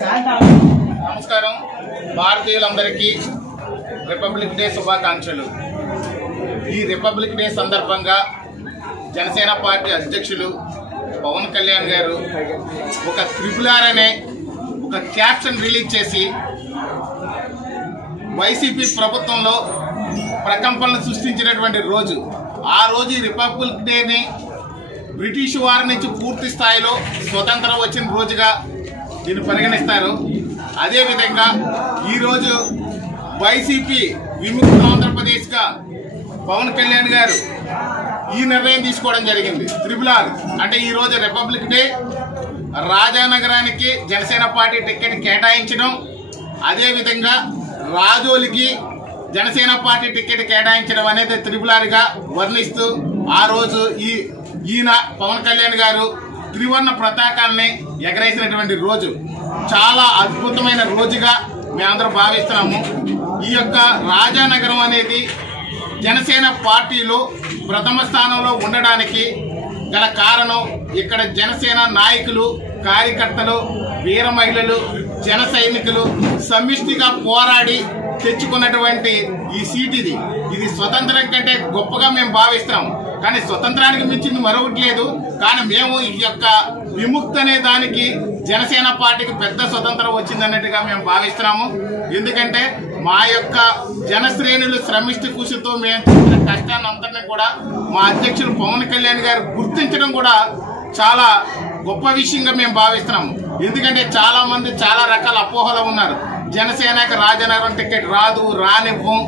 నమస్కారం భారతీయులందరికీ republic day శుభాకాంక్షలు। ఈ రిపబ్లిక్ డే సందర్భంగా జనసేన పార్టీ అధ్యక్షులు పవన్ కళ్యాణ్ గారు ఒక RRR అనే ఒక క్యాప్షన్ రిలీజ్ చేసి వైసీపీ ప్రభుత్వంలో ప్రకంపనలు సృష్టించినటువంటి రోజు ఆ రోజు ఈ రిపబ్లిక్ డేని బ్రిటిష్ వారి నుంచి పూర్తి స్థాయిలో స్వతంత్రం వచ్చిన రోజుగా దీన్ని పరిగణిస్తారు। అదేవిధంగా ఈరోజు వైసీపీ విముక్త ఆంధ్రప్రదేశ్గా పవన్ కళ్యాణ్ గారు ఈ నిర్ణయం తీసుకోవడం జరిగింది। RRR అంటే ఈరోజు రిపబ్లిక్ డే రాజానగరానికి జనసేన పార్టీ టికెట్ కేటాయించడం, అదేవిధంగా రాజోలికి జనసేన పార్టీ టికెట్ కేటాయించడం అనేది RRRగా వర్ణిస్తూ ఆ రోజు ఈయన పవన్ కళ్యాణ్ గారు త్రివర్ణ పతాకాన్ని ఎగరేసినటువంటి రోజు చాలా అద్భుతమైన రోజుగా మేమందరం భావిస్తున్నాము। ఈ యొక్క రాజానగరం అనేది జనసేన పార్టీలో ప్రథమ స్థానంలో ఉండడానికి గల కారణం ఇక్కడ జనసేన నాయకులు, కార్యకర్తలు, వీర మహిళలు, జన సైనికులు సమిష్టిగా పోరాడి తెచ్చుకున్నటువంటి ఈ సీట్ ఇది స్వతంత్రం కంటే గొప్పగా మేము భావిస్తున్నాం। కానీ స్వతంత్రానికి మించింది మరొకటి లేదు। కానీ మేము ఈ యొక్క విముక్తి అనే దానికి జనసేన పార్టీకి పెద్ద స్వతంత్రం వచ్చిందన్నట్టుగా మేము భావిస్తున్నాము। ఎందుకంటే మా యొక్క జనశ్రేణులు శ్రమిష్టి కృషితో మేము చేసిన కష్టాన్ని అందరినీ కూడా మా అధ్యక్షులు పవన్ కళ్యాణ్ గారు గుర్తించడం కూడా చాలా గొప్ప విషయంగా మేము భావిస్తున్నాము। ఎందుకంటే చాలా మంది చాలా రకాల అపోహలు ఉన్నారు। జనసేనకి రాజనగరం టికెట్ రాదు, రానివ్వం,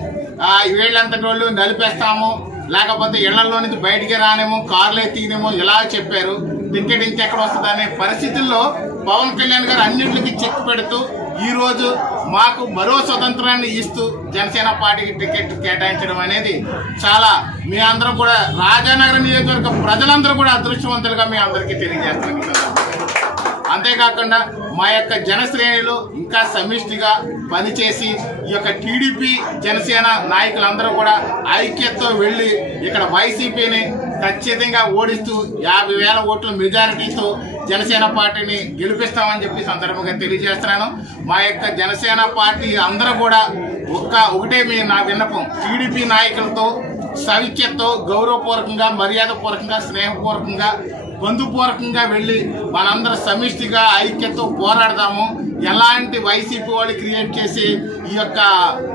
వీళ్ళంతటి వాళ్ళు నలిపేస్తాము, లేకపోతే ఇళ్లలో నుంచి బయటికి రానేమో, కార్లే తీనేమో ఇలా చెప్పారు। టికెట్ ఇంకెక్కడ వస్తుంది అనే పరిస్థితుల్లో పవన్ కళ్యాణ్ గారు అన్నింటికి చెక్ పెడుతూ ఈ రోజు మాకు మరో స్వతంత్రాన్ని ఇస్తూ జనసేన పార్టీకి టికెట్ కేటాయించడం అనేది చాలా మీ అందరం కూడా రాజానగర నియోజకవర్గ ప్రజలందరూ కూడా అదృష్టవంతులుగా మీ అందరికీ తెలియజేస్తున్నాం। అంతేకాకుండా మా యొక్క జనశ్రేణులు ఇంకా సమిష్టిగా పనిచేసి ఈ యొక్క టీడీపీ జనసేన నాయకులందరూ కూడా ఐక్యతతో వెళ్లి ఇక్కడ వైసీపీని ఖచ్చితంగా ఓడిస్తూ 50,000 ఓట్ల మెజారిటీతో జనసేన పార్టీని గెలిపిస్తామని చెప్పి సందర్భంగా తెలియజేస్తున్నాను। మా యొక్క జనసేన పార్టీ అందరూ కూడా ఒకటే నా విన్నపం, టీడీపీ నాయకులతో సవిఖ్యతో గౌరవపూర్వకంగా, మర్యాదపూర్వకంగా, స్నేహపూర్వకంగా, బంధుపూర్వకంగా వెళ్లి మనందరూ సమిష్టిగా ఐక్యతతో పోరాడదాము। ఎలాంటి వైసీపీ వాళ్ళు క్రియేట్ చేసి ఈ యొక్క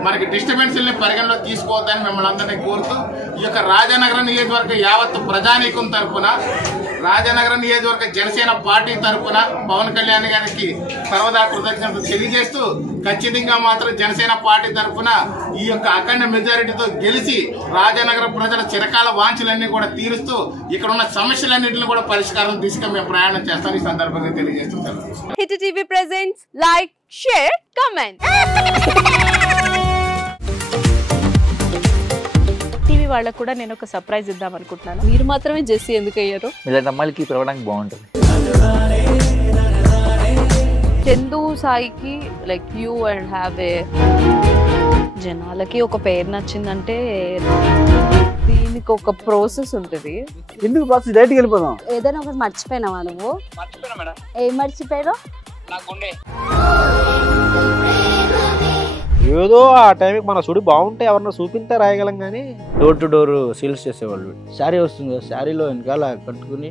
మనకి డిస్టర్బెన్స్ని పరిగణలో తీసుకోవద్దని మిమ్మల్ని అందరినీ కోరుతూ ఈ యొక్క రాజానగర నియోజకవర్గ యావత్తు ప్రజానీకం తరఫున, రాజానగర నియోజకవర్గ జనసేన పార్టీ తరఫున పవన్ కళ్యాణ్ గారికి సర్వదా కృతజ్ఞతలు తెలియజేస్తూ ఖచ్చితంగా మాత్రం జనసేన పార్టీ తరఫున ఈ యొక్క అఖండ మెజారిటీతో గెలిచి రాజానగర ప్రజల చిరకాల వాంఛలన్నీ కూడా తీరుస్తూ ఇక్కడ ఉన్న సమస్యలన్నింటినీ కూడా పరిష్కారం దిశగా మేము ప్రయాణం చేస్తాం ఈ సందర్భంగా తెలియజేస్తున్నాం। Hit TV presents like, share, comment. TV వాళ్ళకు కూడా నేను ఒక సర్ప్రైజ్ ఇద్దాం అనుకుంటున్నాను। మీరు మాత్రమే జెస్సీ ఎందుకు అయ్యారు? ఇలాంటి అమ్మాయిలకి పిలవడానికి బాగుంటుంది। చందు సాయికి like you and have a జనాలకి ఒక పేరు నచ్చిందంటే దీనికి ఒక ప్రాసెస్ ఉంటుంది। ఎందుకు బాక్స్ డైరెక్ట్‌గా వెళ్ళిపోదాం? ఏదైనా ఒకటి మర్చిపోయినావా నువ్వు? మర్చిపోయినా మేడం। ఏం మర్చిపోయావు? నా గుండె ఏదో ఆ టైంకి మన సుడి బాగుంటే ఎవరన్నా చూపిస్తే రాయగలం కానీ డోర్ టు డోర్ సేల్స్ చేసేవాళ్ళు। శారీ వస్తుంది, శారీలో వెనకాల కట్టుకుని